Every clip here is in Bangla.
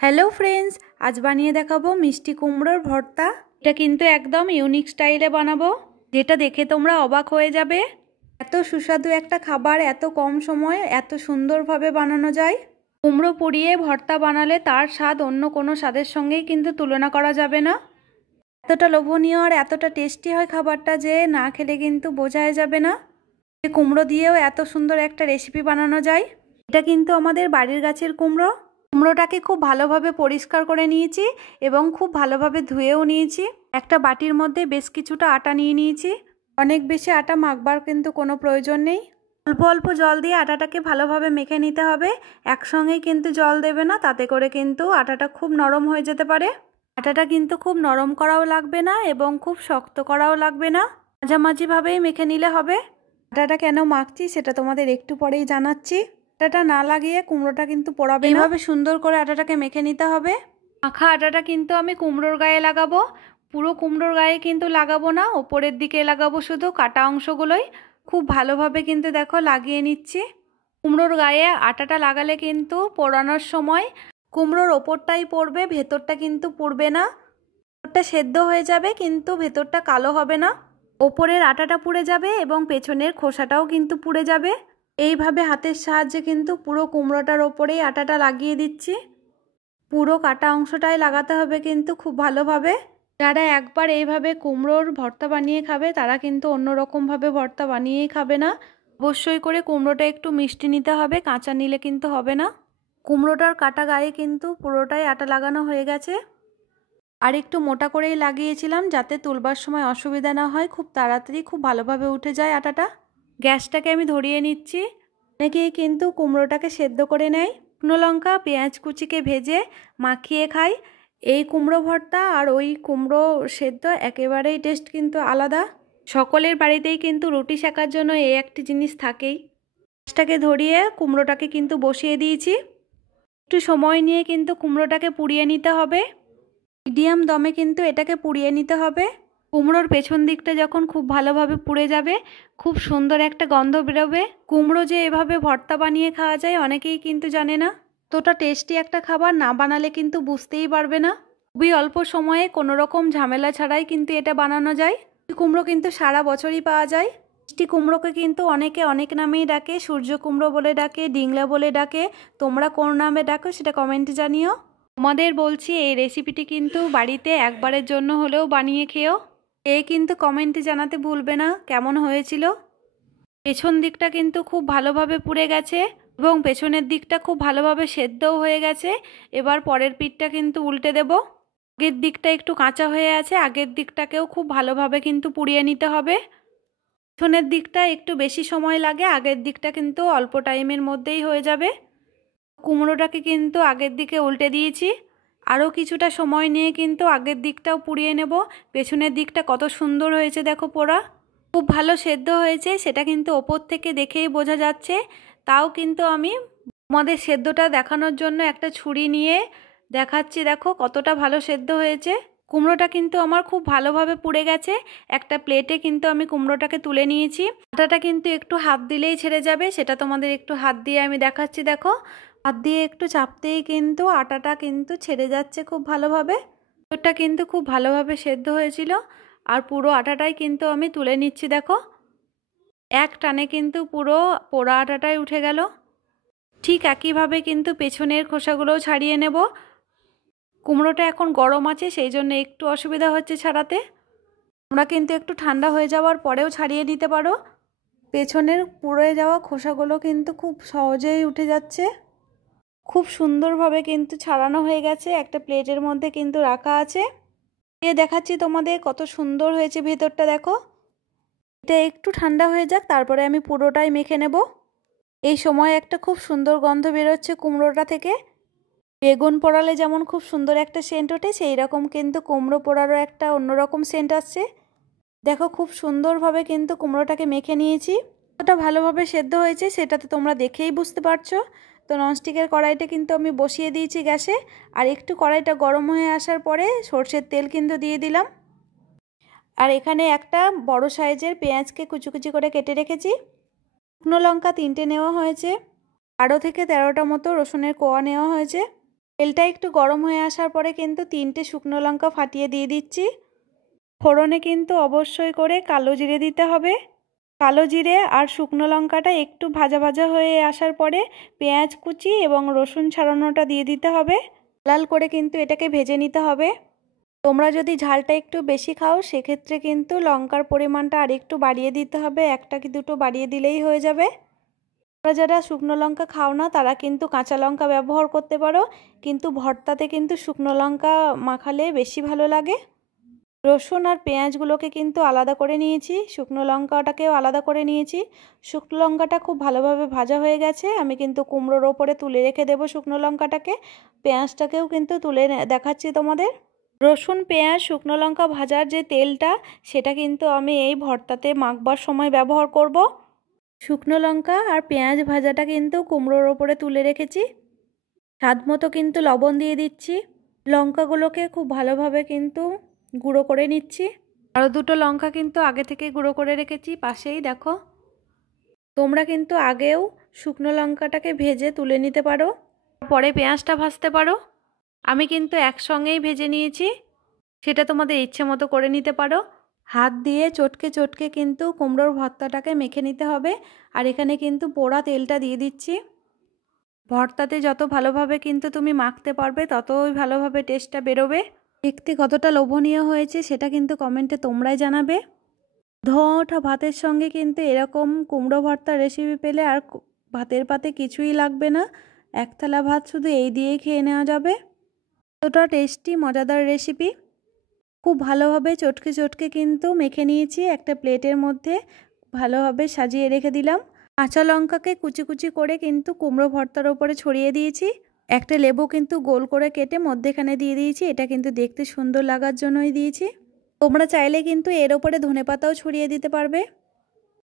হ্যালো ফ্রেন্ডস, আজ বানিয়ে দেখাবো মিষ্টি কুমড়োর ভর্তা। এটা কিন্তু একদম ইউনিক স্টাইলে বানাবো, যেটা দেখে তোমরা অবাক হয়ে যাবে। এত সুস্বাদু একটা খাবার এত কম সময়ে এত সুন্দরভাবে বানানো যায়। কুমড়ো পুড়িয়ে ভর্তা বানালে তার স্বাদ অন্য কোনো স্বাদের সঙ্গেই কিন্তু তুলনা করা যাবে না। এতটা লোভনীয় আর এতটা টেস্টি হয় খাবারটা যে না খেলে কিন্তু বোঝাই যাবে না যে কুমড়ো দিয়েও এত সুন্দর একটা রেসিপি বানানো যায়। এটা কিন্তু আমাদের বাড়ির গাছের কুমড়ো। কুমড়োটাকে খুব ভালোভাবে পরিষ্কার করে নিয়েছি এবং খুব ভালোভাবে ধুয়েও নিয়েছি। একটা বাটির মধ্যে বেশ কিছুটা আটা নিয়ে নিয়েছি। অনেক বেশি আটা মাখবার কিন্তু কোনো প্রয়োজন নেই। অল্প অল্প জল দিয়ে আটাটাকে ভালোভাবে মেখে নিতে হবে। একসঙ্গেই কিন্তু জল দেবে না, তাতে করে কিন্তু আটাটা খুব নরম হয়ে যেতে পারে। আটাটা কিন্তু খুব নরম করাও লাগবে না এবং খুব শক্ত করাও লাগবে না, মাঝামাঝিভাবেই মেখে নিলে হবে। আটাটা কেন মাখছি সেটা তোমাদের একটু পরেই জানাচ্ছি। আটাটা না লাগিয়ে কুমড়োটা কিন্তু পোড়াবে না। এভাবে সুন্দর করে আটাটাকে মেখে নিতে হবে। মাখা আটাটা কিন্তু আমি কুমড়োর গায়ে লাগাবো। পুরো কুমড়োর গায়ে কিন্তু লাগাবো না, ওপরের দিকে লাগাবো, শুধু কাটা অংশগুলোই। খুব ভালোভাবে কিন্তু দেখো লাগিয়ে নিচ্ছি। কুমড়োর গায়ে আটাটা লাগালে কিন্তু পোড়ানোর সময় কুমড়োর ওপরটাই পড়বে, ভেতরটা কিন্তু পুড়বে না। ভেতরটা সেদ্ধ হয়ে যাবে কিন্তু ভেতরটা কালো হবে না। ওপরের আটাটা পুড়ে যাবে এবং পেছনের খোসাটাও কিন্তু পুড়ে যাবে। এইভাবে হাতের সাহায্যে কিন্তু পুরো কুমড়োটার ওপরেই আটাটা লাগিয়ে দিচ্ছি। পুরো কাটা অংশটাই লাগাতে হবে কিন্তু খুব ভালোভাবে। যারা একবার এইভাবে কুমড়োর ভর্তা বানিয়ে খাবে তারা কিন্তু অন্যরকমভাবে ভর্তা বানিয়েই খাবে না। অবশ্যই করে কুমড়োটা একটু মিষ্টি নিতে হবে, কাঁচা নিলে কিন্তু হবে না। কুমড়োটার কাটা গায়ে কিন্তু পুরোটাই আটা লাগানো হয়ে গেছে। আর একটু মোটা করেই লাগিয়েছিলাম যাতে তুলবার সময় অসুবিধা না হয়, খুব তাড়াতাড়ি খুব ভালোভাবে উঠে যায় আটাটা। গ্যাসটাকে আমি ধরিয়ে নিচ্ছি। অনেকেই কিন্তু কুমড়োটাকে সেদ্ধ করে নেয়, শুকনো লঙ্কা পেঁয়াজ কুচিকে ভেজে মাখিয়ে খায়। এই কুমড়ো ভর্তা আর ওই কুমড়ো সেদ্ধ একেবারেই টেস্ট কিন্তু আলাদা। সকলের বাড়িতেই কিন্তু রুটি সেকার জন্য এই একটি জিনিস থাকেই। গ্যাসটাকে ধরিয়ে কুমড়োটাকে কিন্তু বসিয়ে দিয়েছি। একটু সময় নিয়ে কিন্তু কুমড়োটাকে পুড়িয়ে নিতে হবে। মিডিয়াম দমে কিন্তু এটাকে পুড়িয়ে নিতে হবে। কুমড়োর পেছন দিকটা যখন খুব ভালোভাবে পুড়ে যাবে খুব সুন্দর একটা গন্ধ বেরোবে। কুমড়ো যে এভাবে ভর্তা বানিয়ে খাওয়া যায় অনেকেই কিন্তু জানে না। তোটা টেস্টি একটা খাবার না বানালে কিন্তু বুঝতেই পারবে না। খুবই অল্প সময়ে কোনো রকম ঝামেলা ছাড়াই কিন্তু এটা বানানো যায়। কুমড়ো কিন্তু সারা বছরই পাওয়া যায়। মিষ্টি কুমড়োকে কিন্তু অনেকে অনেক নামেই ডাকে, সূর্য কুমড়ো বলে ডাকে, ডিংলা বলে ডাকে। তোমরা কোন নামে ডাকো সেটা কমেন্টে জানিও। তোমাদের বলছি এই রেসিপিটি কিন্তু বাড়িতে একবারের জন্য হলেও বানিয়ে খেও। কিন্তু কমেন্টে জানাতে ভুলবে না কেমন হয়েছিল। পেছন দিকটা কিন্তু খুব ভালোভাবে পুড়ে গেছে এবং পেছনের দিকটা খুব ভালোভাবে সেদ্ধও হয়ে গেছে। এবার পরের পিঠটা কিন্তু উল্টে দেব। আগের দিকটা একটু কাঁচা হয়ে আছে, আগের দিকটাকেও খুব ভালোভাবে কিন্তু পুড়িয়ে নিতে হবে। পেছনের দিকটা একটু বেশি সময় লাগে, আগের দিকটা কিন্তু অল্প টাইমের মধ্যেই হয়ে যাবে। কুমড়োটাকে কিন্তু আগের দিকে উল্টে দিয়েছি। আরও কিছুটা সময় নিয়ে কিন্তু আগের দিকটাও পুড়িয়ে নেব। পেছনের দিকটা কত সুন্দর হয়েছে দেখো পোড়া, খুব ভালো সেদ্ধ হয়েছে, সেটা কিন্তু ওপর থেকে দেখেই বোঝা যাচ্ছে। তাও কিন্তু আমি তোমাদের সেদ্ধটা দেখানোর জন্য একটা ছুরি নিয়ে দেখাচ্ছি, দেখো কতটা ভালো সেদ্ধ হয়েছে। কুমড়োটা কিন্তু আমার খুব ভালোভাবে পুড়ে গেছে। একটা প্লেটে কিন্তু আমি কুমড়োটাকে তুলে নিয়েছি। আটাটা কিন্তু একটু হাত দিলেই ছেড়ে যাবে, সেটা তোমাদের একটু হাত দিয়ে আমি দেখাচ্ছি। দেখো হাত দিয়ে একটু চাপতেই কিন্তু আটাটা কিন্তু ছেড়ে যাচ্ছে খুব ভালোভাবে। ওটা কিন্তু খুব ভালোভাবে সেদ্ধ হয়েছিল। আর পুরো আটাটাই কিন্তু আমি তুলে নিচ্ছি। দেখো এক টানে কিন্তু পুরো পোড়া আটাটাই উঠে গেল। ঠিক একইভাবে কিন্তু পেছনের খোসাগুলোও ছাড়িয়ে নেব। কুমড়োটা এখন গরম আছে সেই জন্য একটু অসুবিধা হচ্ছে ছাড়াতে। তোমরা কিন্তু একটু ঠান্ডা হয়ে যাওয়ার পরেও ছাড়িয়ে নিতে পারো। পেছনের পুড়ে যাওয়া খোসাগুলো কিন্তু খুব সহজেই উঠে যাচ্ছে। খুব সুন্দরভাবে কিন্তু ছাড়ানো হয়ে গেছে, একটা প্লেটের মধ্যে কিন্তু রাখা আছে। দেখাচ্ছি তোমাদের কত সুন্দর হয়েছে ভেতরটা, দেখো। এটা একটু ঠান্ডা হয়ে যাক, তারপরে আমি পুরোটাই মেখে নেব। এই সময় একটা খুব সুন্দর গন্ধ বেরোচ্ছে কুমড়োটা থেকে। বেগুন পোড়ালে যেমন খুব সুন্দর একটা সেন্ট ওঠে, সেই রকম কিন্তু কুমড়ো পোড়ারও একটা অন্যরকম সেন্ট আসছে। দেখো খুব সুন্দরভাবে কিন্তু কুমড়োটাকে মেখে নিয়েছি। কতটা ভালোভাবে সেদ্ধ হয়েছে সেটা তো তোমরা দেখেই বুঝতে পারছো। তো ননস্টিকের কড়াইটা কিন্তু আমি বসিয়ে দিয়েছি গ্যাসে। আর একটু কড়াইটা গরম হয়ে আসার পরে সর্ষের তেল কিন্তু দিয়ে দিলাম। আর এখানে একটা বড় সাইজের পেঁয়াজকে কুচি কুচি করে কেটে রেখেছি। শুকনো লঙ্কা 3টে নেওয়া হয়েছে। 12 থেকে 13টা মতো রসুনের কোয়া নেওয়া হয়েছে। তেলটা একটু গরম হয়ে আসার পরে কিন্তু 3টে শুকনো লঙ্কা ফাটিয়ে দিয়ে দিচ্ছি। ফোড়নে কিন্তু অবশ্যই করে কালো জিরে দিতে হবে। কালো জিরে আর শুকনো লঙ্কাটা একটু ভাজা ভাজা হয়ে আসার পরে পেঁয়াজ কুচি এবং রসুন ছাড়ানোটা দিয়ে দিতে হবে। লাল করে কিন্তু এটাকে ভেজে নিতে হবে। তোমরা যদি ঝালটা একটু বেশি খাও সেক্ষেত্রে কিন্তু লঙ্কার পরিমাণটা আর একটু বাড়িয়ে দিতে হবে, 1টা কি 2টো বাড়িয়ে দিলেই হয়ে যাবে। তোমরা যারা শুকনো লঙ্কা খাও না তারা কিন্তু কাঁচা লঙ্কা ব্যবহার করতে পারো, কিন্তু ভর্তাতে কিন্তু শুকনো লঙ্কা মাখালে বেশি ভালো লাগে। রসুন আর পেঁয়াজগুলোকে কিন্তু আলাদা করে নিয়েছি, শুকনো লঙ্কাটাকেও আলাদা করে নিয়েছি। শুকনো লঙ্কাটা খুব ভালোভাবে ভাজা হয়ে গেছে। আমি কিন্তু কুমড়োর ওপরে তুলে রেখে দেবো শুকনো লঙ্কাটাকে। পেঁয়াজটাকেও কিন্তু তুলে দেখাচ্ছি তোমাদের। রসুন পেঁয়াজ শুকনো লঙ্কা ভাজার যে তেলটা সেটা কিন্তু আমি এই ভর্তাতে মাখবার সময় ব্যবহার করব। শুকনো লঙ্কা আর পেঁয়াজ ভাজাটা কিন্তু কুমড়োর ওপরে তুলে রেখেছি। স্বাদ মতো কিন্তু লবণ দিয়ে দিচ্ছি। লঙ্কাগুলোকে খুব ভালোভাবে কিন্তু গুঁড়ো করে নিচ্ছি। আরও 2টো লঙ্কা কিন্তু আগে থেকে গুঁড়ো করে রেখেছি পাশেই দেখো। তোমরা কিন্তু আগেও শুকনো লঙ্কাটাকে ভেজে তুলে নিতে পারো, পরে পেঁয়াজটা ভাজতে পারো। আমি কিন্তু একসঙ্গেই ভেজে নিয়েছি, সেটা তোমাদের ইচ্ছে মতো করে নিতে পারো। হাত দিয়ে চটকে চটকে কিন্তু কুমড়োর ভর্তাটাকে মেখে নিতে হবে। আর এখানে কিন্তু পোড়া তেলটা দিয়ে দিচ্ছি। ভর্তাতে যত ভালোভাবে কিন্তু তুমি মাখতে পারবে ততই ভালোভাবে টেস্টটা বেরোবে। দেখতে কতটা লোভনীয় হয়েছে সেটা কিন্তু কমেন্টে তোমরাই জানাবে। ধোঁয়া ওঠা ভাতের সঙ্গে কিন্তু এরকম কুমড়ো ভর্তার রেসিপি পেলে আর ভাতের পাতে কিছুই লাগবে না। 1 থালা ভাত শুধু এই দিয়েই খেয়ে নেওয়া যাবে। এতটা টেস্টি মজাদার রেসিপি। খুব ভালোভাবে চটকে চটকে কিন্তু মেখে নিয়েছি। একটা প্লেটের মধ্যে ভালোভাবে সাজিয়ে রেখে দিলাম। কাঁচা লঙ্কাকে কুচি কুচি করে কিন্তু কুমড়ো ভর্তার ওপরে ছড়িয়ে দিয়েছি। একটা লেবু কিন্তু গোল করে কেটে মধ্যেখানে দিয়ে দিয়েছি, এটা কিন্তু দেখতে সুন্দর লাগার জন্যই দিয়েছি। তোমরা চাইলে কিন্তু এর ওপরে ধনেপাতাও ছড়িয়ে দিতে পারবে,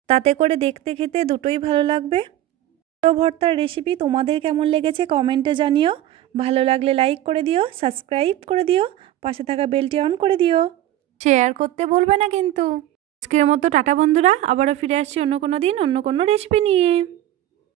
তাতে করে দেখতে খেতে দুটোই ভালো লাগবে। কুমড়ো ভর্তার রেসিপি তোমাদের কেমন লেগেছে কমেন্টে জানিও। ভালো লাগলে লাইক করে দিও, সাবস্ক্রাইব করে দিও, পাশে থাকা বেলটি অন করে দিও। শেয়ার করতে ভুলবে না কিন্তু। আজকের মতো টাটা বন্ধুরা, আবারও ফিরে আসছি অন্য কোনো দিন অন্য কোনো রেসিপি নিয়ে।